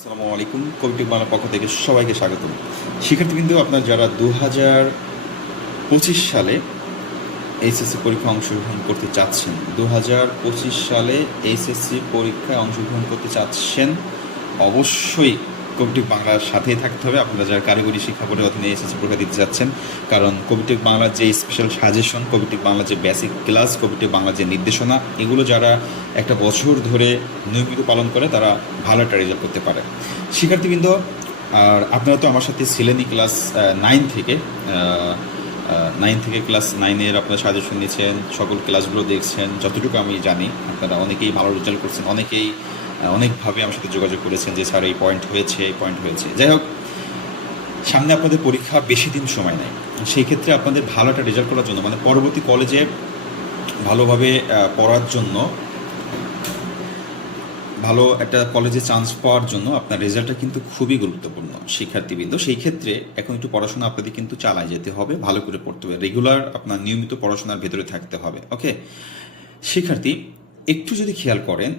আসসালামু আলাইকুম কবিটি বাংলার পক্ষ থেকে সবাইকে স্বাগত শিক্ষার্থীবৃন্দ, আপনার যারা দু হাজার পঁচিশ সালে এইচএসসি পরীক্ষায় অংশগ্রহণ করতে চাচ্ছেন দু হাজার পঁচিশ সালে এইচএসসি পরীক্ষায় অংশগ্রহণ করতে চাচ্ছেন, অবশ্যই কবিটিক বাংলার সাথেই থাকতে হবে। আপনারা যারা কারিগরি শিক্ষা বোর্ডের অধীনে এসএসসি পরীক্ষা দিতে যাচ্ছেন, কারণ কবিটিক বাংলার যে স্পেশাল সাজেশন কবিটিক বাংলার যে বেসিক ক্লাস কবিটিক বাংলার যে নির্দেশনা, এগুলো যারা একটা বছর ধরে নিয়মিত পালন করে, তারা ভালো একটা রেজাল্ট করতে পারে। শিক্ষার্থীবৃন্দ, আর আপনারা তো আমার সাথে ছিলেনই ক্লাস নাইন থেকে নাইন থেকে ক্লাস নাইনের আপনারা সাজেশন নিয়েছেন সকল ক্লাসগুলো দেখছেন, যতটুকু আমি জানি, আপনারা অনেকেই ভালো রেজাল্ট করছেন, অনেকেই অনেকভাবে আমার সাথে যোগাযোগ করেছেন যে, স্যার, এই পয়েন্ট হয়েছে, এই পয়েন্ট হয়েছে। যাই হোক, সামনে আপনাদের পরীক্ষা বেশি দিন সময় নেই সেই ক্ষেত্রে আপনাদের ভালো একটা রেজাল্ট করার জন্য মানে পরবর্তী কলেজে ভালোভাবে পড়ার জন্য, ভালো একটা কলেজে চান্স পাওয়ার জন্য আপনার রেজাল্টটা কিন্তু খুবই গুরুত্বপূর্ণ, শিক্ষার্থীবৃন্দ। সেই ক্ষেত্রে এখন একটু পড়াশোনা আপনাদের কিন্তু চালায় যেতে হবে, ভালো করে পড়তে হবে। রেগুলার আপনার নিয়মিত পড়াশোনার ভেতরে থাকতে হবে ওকে শিক্ষার্থী, একটু যদি খেয়াল করেন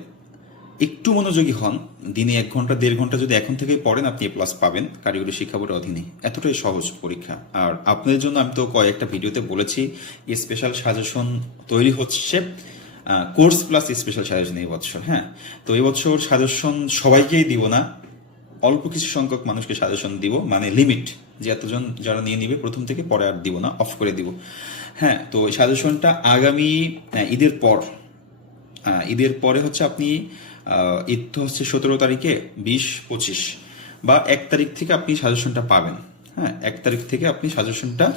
একটু মনোযোগী হন। দিনে এক ঘণ্টা, দেড় ঘণ্টা যদি এখন থেকেই পড়েন, আপনি এ প্লাস পাবেন। কারিগরি শিক্ষা বোর্ডের অধীনে। এতটাই সহজ পরীক্ষা। আর আপনাদের জন্য আমি তো কয়েকটা ভিডিওতে বলেছি স্পেশাল সাজেশন তৈরি হচ্ছে কোর্স প্লাস স্পেশাল সাজেশন এই বছর হ্যাঁ? তো এই বছর সাজেশন সবাইকেই দিব না। অল্প কিছু সংখ্যক মানুষকে সাজেশন দিব মানে লিমিট যে এতজন যারা নিয়ে নিবে, প্রথম থেকে পরে আর দিব না অফ করে দিব। হ্যাঁ তো সাজেশনটা আগামী ঈদের পর ঈদের পরে হচ্ছে আপনি ঈদ তো হচ্ছে সতেরো তারিখে বিশ পঁচিশ। বা এক তারিখ থেকে আপনি সাজেশনটা পাবেন। হ্যাঁ এক তারিখ থেকে আপনি সাজেশনটা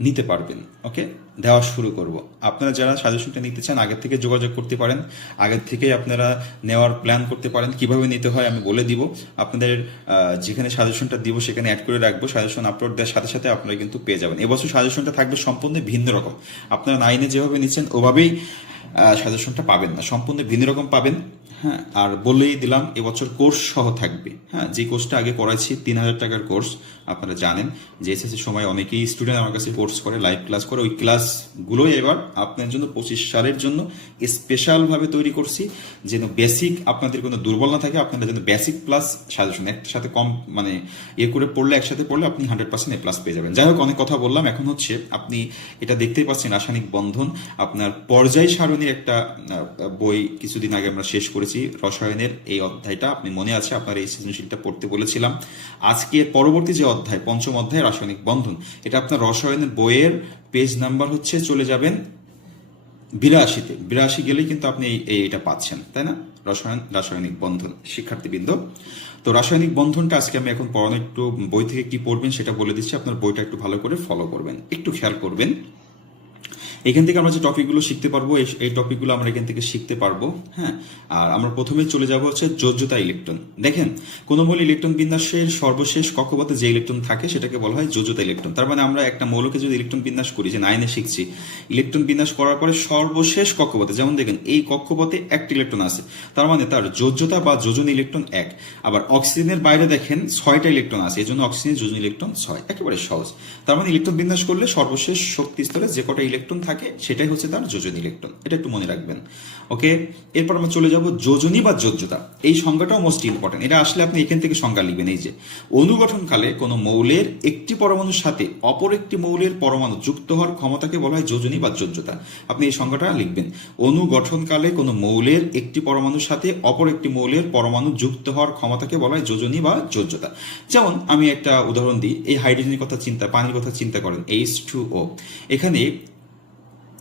নিতে পারবেন। ওকে? দেওয়া শুরু করব। আপনারা যারা সাজেশনটা নিতে চান আগের থেকে যোগাযোগ করতে পারেন। আগের থেকেই আপনারা নেওয়ার প্ল্যান করতে পারেন। কীভাবে নিতে হয় আমি বলে দিব। আপনাদের যেখানে সাজেশনটা দিব, সেখানে অ্যাড করে রাখব। সাজেশন আপলোড দেওয়ার সাথে সাথে আপনারা কিন্তু পেয়ে যাবেন। এবছর সাজেশনটা থাকবে সম্পূর্ণ ভিন্ন রকম। আপনারা নাইনে যেভাবে নিচ্ছেন, ওভাবেই সাজেশনটা পাবেন না। সম্পূর্ণ ভিন্ন রকম পাবেন। হ্যাঁ আর বলেই দিলাম, এবছর কোর্স সহ থাকবে। হ্যাঁ যে কোর্সটা আগে করাইছি, তিন হাজার টাকার কোর্স আপনারা জানেন। যে এসএসসি সময় অনেকেই স্টুডেন্ট আমার কাছে কোর্স করে লাইভ ক্লাস করে, ওই ক্লাসগুলোই এবার আপনার জন্য পঁচিশ সালের জন্য স্পেশালভাবে তৈরি করছি। যেন বেসিক আপনাদের কোনো দুর্বল না থাকে, আপনারা যেন বেসিক প্লাস সাজেশন একটার সাথে কম মানে ইয়ে করে পড়লে, একসাথে পড়লে আপনি হান্ড্রেড পার্সেন্ট এ প্লাস পেয়ে যাবেন। যাই হোক, অনেক কথা বললাম। এখন হচ্ছে আপনি এটা দেখতেই পাচ্ছেন, রাসায়নিক বন্ধন। আপনার পর্যায় সারণীর একটা বই কিছুদিন আগে আমরা শেষ করেছি। রসায়নের এই অধ্যায়টা। আপনি মনে আছে আপনার এই সৃজনশীলটা পড়তে বলেছিলাম। আজকে পরবর্তী যে অধ্যায়, পঞ্চম অধ্যায়, রাসায়নিক বন্ধন, এটা আপনার রসায়নের বইয়ের পেজ নাম্বার হচ্ছে, চলে যাবেন বিরাশিতে। বিরাশি গেলেই কিন্তু আপনি এই- এটা পাচ্ছেন, তাই না? রসায়ন, রাসায়নিক বন্ধন, শিক্ষার্থীবৃন্দ। তো রাসায়নিক বন্ধনটা আজকে আমি এখন পড়ানো, একটু বই থেকে কি পড়বেন সেটা বলে দিচ্ছি। আপনার বইটা একটু ভালো করে ফলো করবেন। একটু খেয়াল করবেন। এখান থেকে আমরা যে টপিকগুলো শিখতে পারব, এই- টপিকগুলো আমরা এখান থেকে শিখতে পারব হ্যাঁ? আর আমরা প্রথমে চলে যাব হচ্ছে যোজ্যতা ইলেকট্রন দেখেন, কোন মৌল ইলেকট্রন বিন্যাসের সর্বশেষ কক্ষপথে যে ইলেকট্রন থাকে সেটাকে বলা হয় যোজ্যতা ইলেকট্রন তার মানে আমরা একটা মৌলকে যদি ইলেকট্রন বিন্যাস করি, যে নাইনে শিখছি ইলেকট্রন বিন্যাস করার পরে সর্বশেষ কক্ষপথে, যেমন দেখেন, এই কক্ষপথে একটা ইলেকট্রন আছে, তার মানে তার যোজ্যতা বা যোজন ইলেকট্রন এক। আবার অক্সিজেনের বাইরে দেখেন, ছয়টা ইলেকট্রন আছে এই জন্য অক্সিজেনের যোজন ইলেকট্রন ছয়। একেবারে সহজ। তার মানে ইলেকট্রন বিন্যাস করলে সর্বশেষ শক্তি স্তরে যে কটা ইলেকট্রন থাকে সেটাই হচ্ছে তার যোজনী ইলেকট্রন এটা একটু মনে রাখবেন। ওকে? এরপর আমরা চলে যাব যোজনী বা যোজ্যতা। এই সংজ্ঞাটাও মোস্ট ইম্পর্টেন্ট এটা আসলে আপনি এখান থেকে সংজ্ঞা লিখবেন। এই যে, অনুগঠনকালে কোনো মৌলের একটি পরমাণুর সাথে অপর একটি মৌলের পরমাণু যুক্ত হওয়ার ক্ষমতাকে বলা হয় যোজনী বা যোজ্যতা। আপনি এই সংজ্ঞাটা লিখবেন। অনুগঠনকালে কোনো মৌলের একটি পরমাণুর সাথে অপর একটি মৌলের পরমাণু যুক্ত হওয়ার ক্ষমতাকে বলা হয় যোজনী বা যোজ্যতা। যেমন, আমি একটা উদাহরণ দিই। এই হাইড্রোজেনের কথা চিন্তা, পানির কথা চিন্তা করেন এইচ টু ও এখানে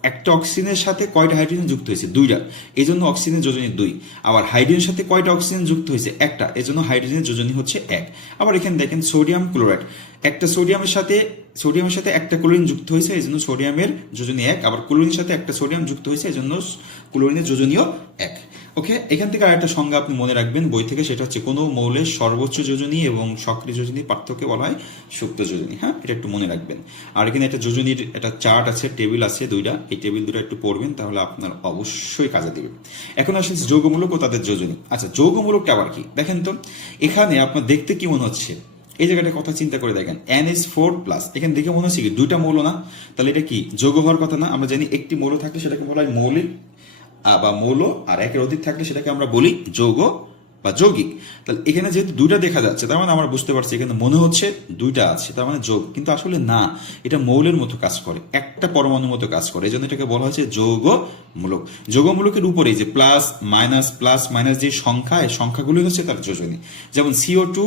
একটা অক্সিজেনের সাথে কয়টা হাইড্রোজেন যুক্ত হয়েছে? দুইটা। এই জন্য অক্সিজেনের যোজনী দুই। আবার হাইড্রোজেনের সাথে কয়টা অক্সিজেন যুক্ত হয়েছে? একটা। এই জন্য হাইড্রোজেনের যোজনী হচ্ছে এক। আবার এখানে দেখেন সোডিয়াম ক্লোরাইড একটা সোডিয়ামের সাথে সোডিয়ামের সাথে একটা ক্লোরিন যুক্ত হয়েছে এই জন্য সোডিয়ামের যোজনী এক। আবার ক্লোরিনের সাথে একটা সোডিয়াম যুক্ত হয়েছে এই জন্য ক্লোরিনের যোজনীয় এক। ওকে, এখান থেকে আরেকটা সংজ্ঞা আপনি মনে রাখবেন, বই থেকে, সেটা হচ্ছে কোনো মৌলের সর্বোচ্চ যোজনী এবং সক্রিয় যোজনী, পার্থক্য বলা হয় সুপ্ত যোজনী হ্যাঁ? এটা একটু মনে রাখবেন। আর এখানে একটা যোজনীর একটা চার্ট আছে, টেবিল আছে দুইটা, এই টেবিল দুটো একটু পড়বেন, তাহলে আপনার অবশ্যই কাজে দেবে। এখন আসেন যৌগমূলক ও তাদের যোজনী। আচ্ছা যৌগমূলকটা আবার কি? দেখেন তো, এখানে আপনার দেখতে কি মনে হচ্ছে? এই জায়গাটা কথা চিন্তা করে দেখেন এন এস ফোর প্লাস এখানে দেখে মনে হচ্ছে কি দুইটা মৌল না? তাহলে এটা কি, যৌগ হওয়ার কথা না? আমরা জানি একটি মৌল থাকলে সেটাকে বলা হয় মৌলিক বা মৌল আর একের অধিক থাকলে সেটাকে আমরা বলি যৌগ বা যৌগিক। তাহলে এখানে যেহেতু দুইটা দেখা যাচ্ছে, তার মানে আমরা বুঝতে পারছি এখানে মনে হচ্ছে দুইটা আছে, তার মানে যোগ। কিন্তু আসলে না, এটা মৌলের মতো কাজ করে, একটা পরমাণুর মতো কাজ করে এই জন্য এটাকে বলা হয়েছে যৌগমূলক। যৌগমূলকের উপরে যে প্লাস, মাইনাস প্লাস, মাইনাস যে সংখ্যা, এই সংখ্যাগুলি হচ্ছে তার যোজনী। যেমন CO two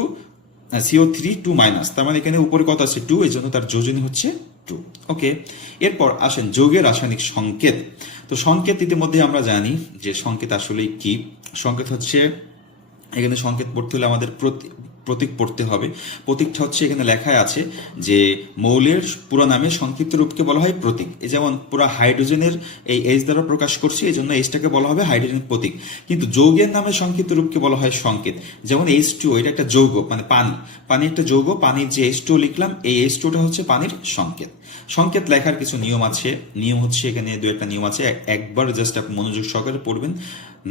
CO three two minus তার মানে এখানে উপরে কত আছে? টু এই জন্য তার যোজনী হচ্ছে টু। ওকে এরপর আসেন যোগের রাসায়নিক সংকেত। তো সংকেত ইতিমধ্যে আমরা জানি যে সংকেত আসলে কি। সংকেত হচ্ছে, এখানে সংকেত পড়তে হলে আমাদের প্রতি- প্রতীক পড়তে হবে। প্রতীকটা হচ্ছে এখানে লেখায় আছে যে মৌলের পুরো নামে সংক্ষিপ্ত রূপকে বলা হয় প্রতীক। এই যেমন পুরো হাইড্রোজেনের এই এইচ দ্বারা প্রকাশ করছি এই জন্য এইচটাকে বলা হবে হাইড্রোজেন প্রতীক। কিন্তু যৌগের নামে সংক্ষিপ্ত রূপকে বলা হয় সংকেত। যেমন এইচ টু এটা একটা যৌগ মানে পানি। পানি একটা যৌগ, পানির যে এইচ টু লিখলাম, এই এইচ টুটা হচ্ছে পানির সংকেত। সংকেত লেখার কিছু নিয়ম আছে। নিয়ম হচ্ছে এখানে দু একটা নিয়ম আছে। একবার জাস্ট আপনি মনোযোগ সহকারে পড়বেন,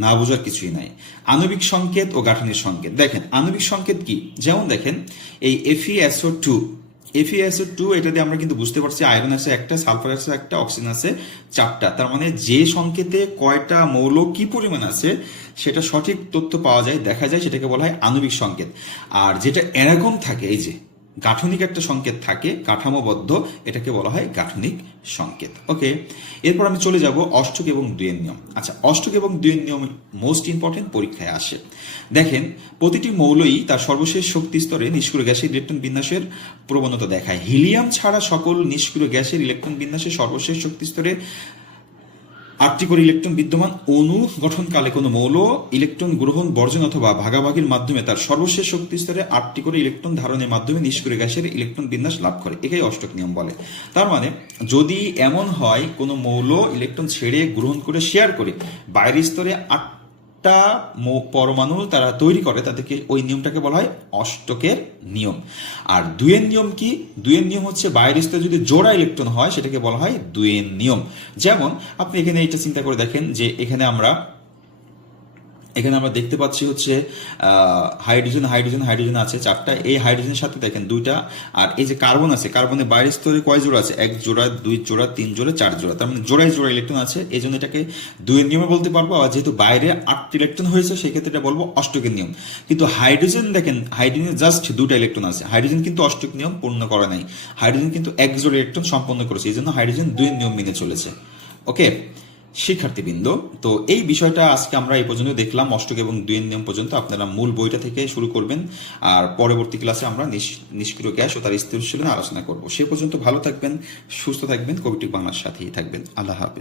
না বোঝার কিছুই নাই। আণবিক সংকেত ও গাঠনিক সংকেত। দেখেন, আণবিক সংকেত কি? যেমন দেখেন, এই এফিএসও টু এফিএসও টু এটা দিয়ে আমরা কিন্তু বুঝতে পারছি আয়রন আছে একটা, সালফার আছে একটা, অক্সিজেন আছে চারটা। তার মানে যে সংকেতে কয়টা মৌল কি পরিমাণ আছে, সেটা সঠিক তথ্য পাওয়া যায়, দেখা যায়, সেটাকে বলা হয় আণবিক সংকেত। আর যেটা এরকম থাকে, এই যে গাঠনিক একটা সংকেত থাকে, কাঠামোবদ্ধ, এটাকে বলা হয় গাঠনিক সংকেত। ওকে এরপর আমি চলে যাব অষ্টক এবং দুয়ের নিয়ম। আচ্ছা অষ্টক এবং দুয়ের নিয়ম মোস্ট ইম্পর্টেন্ট পরীক্ষায় আসে। দেখেন, প্রতিটি মৌলই তার সর্বশেষ শক্তি স্তরে নিষ্ক্রিয় গ্যাসের ইলেকট্রন বিন্যাসের প্রবণতা দেখায়। হিলিয়াম ছাড়া সকল নিষ্ক্রিয় গ্যাসের ইলেকট্রন বিন্যাসের সর্বশেষ শক্তি স্তরে আটটি করে ইলেকট্রন বিদ্যমান অনু গঠনকালে কোনো মৌল, ইলেকট্রন গ্রহণ, বর্জন অথবা ভাগাভাগির মাধ্যমে তার সর্বশেষ শক্তি স্তরে আটটি করে ইলেকট্রন ধারণের মাধ্যমে নিষ্ক্রিয় গ্যাসের ইলেকট্রন বিন্যাস লাভ করে। একাই অষ্টক নিয়ম বলে। তার মানে যদি এমন হয়, কোনো মৌল ইলেকট্রন ছেড়ে গ্রহণ করে শেয়ার করে, বাইরের স্তরে মৌ- পরমাণু তারা তৈরি করে, তাদেরকে ওই নিয়মটাকে বলা হয় অষ্টকের নিয়ম। আর দুয়ের নিয়ম কি? দুয়ের নিয়ম হচ্ছে বাইরের স্তরে যদি জোড়া ইলেকট্রন হয়, সেটাকে বলা হয় দুয়ের নিয়ম। যেমন আপনি এখানে এটা চিন্তা করে দেখেন যে এখানে আমরা এখানে আমরা দেখতে পাচ্ছি হচ্ছে হাইড্রোজেন হাইড্রোজেন হাইড্রোজেন আছে চারটা। এই হাইড্রোজেনের সাথে দেখেন দুইটা। আর এই যে কার্বন আছে কার্বনের বাইরের স্তরে কয় জোড়া আছে? এক জোড়া, দুই জোড়া, তিন জোড়া, চার জোড়া। তার মানে জোড়ায় জোড়া ইলেকট্রন আছে। এই জন্য এটাকে দুইয়ের নিয়মে বলতে পারব। আর যেহেতু বাইরে আটটি ইলেকট্রন হয়েছে সেই ক্ষেত্রে এটা বলব অষ্টকের নিয়ম। কিন্তু হাইড্রোজেন দেখেন, হাইড্রোজেন জাস্ট দুটা ইলেকট্রন আছে। হাইড্রোজেন কিন্তু অষ্টক নিয়ম পূর্ণ করা নাই। হাইড্রোজেন কিন্তু এক জোড়া ইলেকট্রন সম্পন্ন করেছে। এই জন্য হাইড্রোজেন দুইয়ের নিয়ম মেনে চলেছে। ওকে শিক্ষার্থীবৃন্দ, তো এই বিষয়টা আজকে আমরা এই পর্যন্ত দেখলাম। অষ্টক এবং দুয়ের নিয়ম পর্যন্ত আপনারা মূল বইটা থেকে শুরু করবেন। আর পরবর্তী ক্লাসে আমরা নিষ- নিষ্ক্রিয় গ্যাস ও তার স্থিতিশীল আলোচনা করব। সে পর্যন্ত ভালো থাকবেন, সুস্থ থাকবেন। কবিটি বাংলার সাথেই থাকবেন। আল্লাহ হাফিজ।